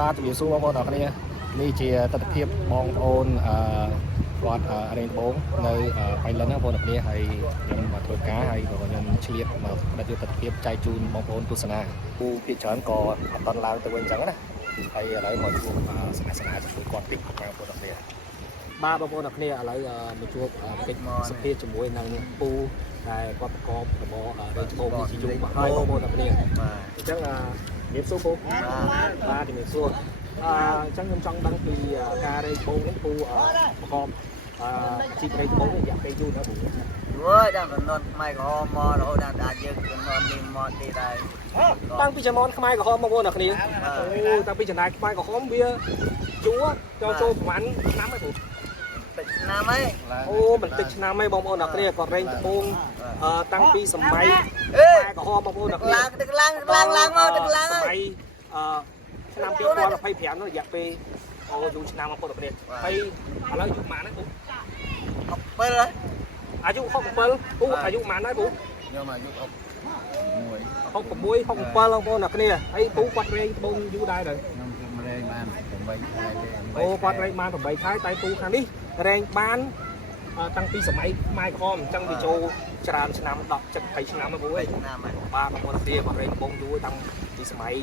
ba tụi xu bông bông đọc nàyนี่ជាទស្សនភាពបងប្អូនគាត់រៀនបងនៅបៃលិនបងប្អូនគ្នាហើយខ្ញុំមកធ្វើការហើយខ្ញុំឆ្លៀតមកផ្ដិតទស្សនភាពចែកជូនបងប្អូនទស្សនាគូភាគច្រើនក៏អត់តន់ឡើងទៅវិញអញ្ចឹងណាហើយឥឡូវមកជួបស្នេហ៍ជាមួយគាត់តិចបងប្អូនគ្នាបាទបងប្អូនគ្នាឥឡូវមកជួបកិច្ចសភាជាមួយនឹងពូដែលគាត់ប្រកបរបររៀនច្បងនេះជាយូរមកហើយបងប្អូនគ្នាអញ្ចឹងជំរាបសួរពូបាទជំរាបសួរអញ្ចឹងខ្ញុំចង់ដឹងពីការរែកបងនេះពូប្រកបជីករែកបងនេះរយៈពេលយូរណាស់ពូអូយដល់កំណត់ខ្មែរក្រហមមករហូតដល់អាចយើងកំណត់នេះមកទីដែរតាំងពីចំនួនខ្មែរក្រហមបងប្អូនអ្នកគ្នាអូតាំងពីចំណាយខ្មែរក្រហមវាយូរចូលប្រហែលឆ្នាំហើយពូតិចឆ្នាំហើយអូមិនតិចឆ្នាំហើយបងប្អូនអ្នកគ្នាគាត់រែងត្បូងតាំងពីសម័យខ្មែរក្រហមបងប្អូនអ្នកគ្នាទឹកឡើងមកទឹកឡើងសម័យឆ្នាំ2025នោះរយៈពេលយូរឆ្នាំបងប្អូនអ្នកគ្នាហើយឥឡូវអាយុប៉ុន្មានហើយពូ7ហើយអាយុ67ពូអាយុប៉ុន្មានហើយពូខ្ញុំអាយុ66 បងប្អូនអ្នកគ្នាហើយពូគាត់រែងត្បូងយូរដែរខ្ញុំរែងបាន8ខែអូគាត់រែងបាន8ខែតែពូខាងនេះរែងបានតាំងពីសម័យខ្មែរក្រហមអញ្ចឹងវាចូលច្រើនឆ្នាំ10 20ឆ្នាំហើយពូអើយឆ្នាំហើយបាទបងប្អូនគ្នាគាត់រែងត្បូងយូរតាំងពីសម័យ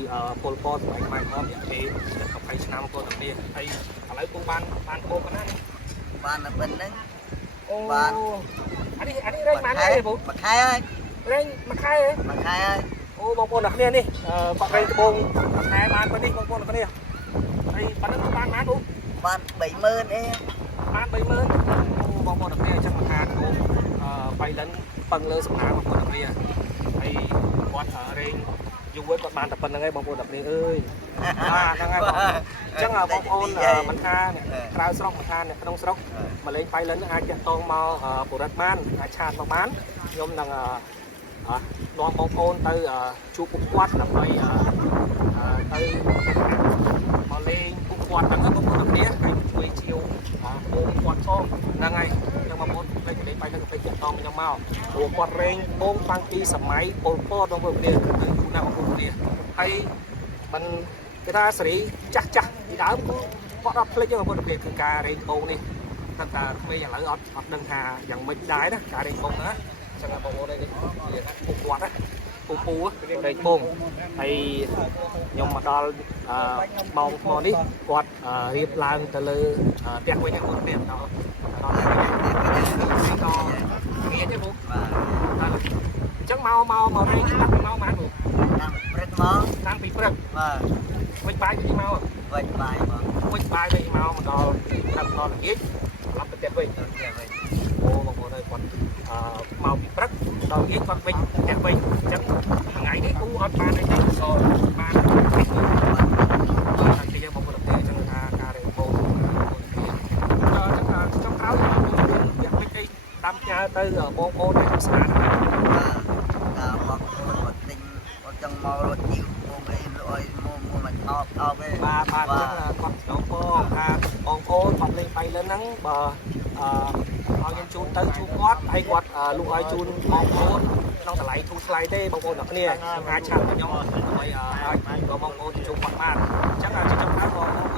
ពលពតសម័យខ្មែរក្រហមរយៈពេល20ឆ្នាំបងប្អូនគ្នាហើយឥឡូវពូបានត្បូងប៉ុណ្ណាបានតែប៉ុណ្្នឹងអូបានអានេះរែងបានទេពូមួយខែហើយរែងមួយខែហើយអូបងប្អូនអ្នកគ្នានេះគាត់រែងត្បូងមួយខែបានប៉ុណ្នេះបងប្អូនអ្នកគ្នាហើយប៉ុណ្ណឹងបានពូបាន30000អីបាន30000អូបងប្អូនអ្នកគ្នាអញ្ចឹងមកថាគោបៃលិនពឹងលើសំណាងបងប្អូនអ្នកគ្នាហើយគាត់រែងយូរគាត់បានតែប៉ុណ្្នឹងឯងបងប្អូនអ្នកគ្នាអើយហ្នឹងហើយបងអញ្ចឹងបងប្អូនមិនថាក្រៅស្រុកមិនថាអ្នកក្នុងស្រុកមកលេងបៃលិនអាចតាក់ទងមកបុរិទ្ធបានអាចឆាតមកបានខ្ញុំនឹងនាំបងប្អូនទៅជួបពួកគាត់ដើម្បីទៅមកលេងពួកគាត់ហ្នឹងបងប្អូនគ្នាហើយជួយជាវបងគាត់ផងហ្នឹងហើយខ្ញុំបងប្អូនលេងបៃលិនទៅតាក់ទងខ្ញុំមកព្រោះគាត់រែងបងតាំងពីសម័យពលពតបងប្អូនគ្នាគឺយូរណាស់បងប្អូនគ្នាហើយមិនគេថាសេរីចាស់ពីដើមគាត់អត់ភ្លេចទេបងប្អូនគ្នាគឺការរែងបងនេះតែក្មេងឥឡូវអត់ដឹងថាយ៉ាងម៉េចដែរណាការរែងបងណាចឹងបងប្អូននេះនិយាយថាពួកគាត់ណាពូរែងបងហើយខ្ញុំមកដល់ម៉ោងថ្មនេះគាត់រៀបឡើងទៅលើផ្ទះវិញបងប្អូនគ្នាដល់ក៏ងាយទេបងអញ្ចឹងមករែងតាំងពីម៉ោងប៉ុន្មានបងព្រឹកមកតាំងពីព្រឹកវិចបាយពីម៉ោងវិចបាយវិញមកដល់ដល់ល្ងាចឡប់ទៅផ្ទះវិញអូបងប្អូនហើយគាត់មកពីព្រឹកដល់ល្ងាចគាត់វិញផ្ទះវិញអញ្ចឹងថ្ងៃនេះគូអត់បានអីទេក៏បានតែគេបងប្អូនអញ្ចឹងថាការរែងបងអញ្ចឹងចុងក្រោយខ្ញុំយកពេកអីដាំផ្ញើទៅបងប្អូនដែលស្នាដល់មកគាត់ទិញគាត់ចង់មករត់ជីវមកអីឲ្យមកមិនអត់ទេបាទអញ្ចឹងគាត់ចូលផងថាបងប្អូនគាត់លេងបៃលិនហ្នឹងបើឲ្យខ្ញុំជូនទៅជួបគាត់ហើយគាត់លក់ឲ្យជូនបងប្អូនក្នុងតម្លៃធូរថ្លៃទេបងប្អូនអ្នកគ្នាអាចឆាតខ្ញុំដើម្បីឲ្យបងប្អូនជួបគាត់បានអញ្ចឹងជាចំណាយបងប្អូន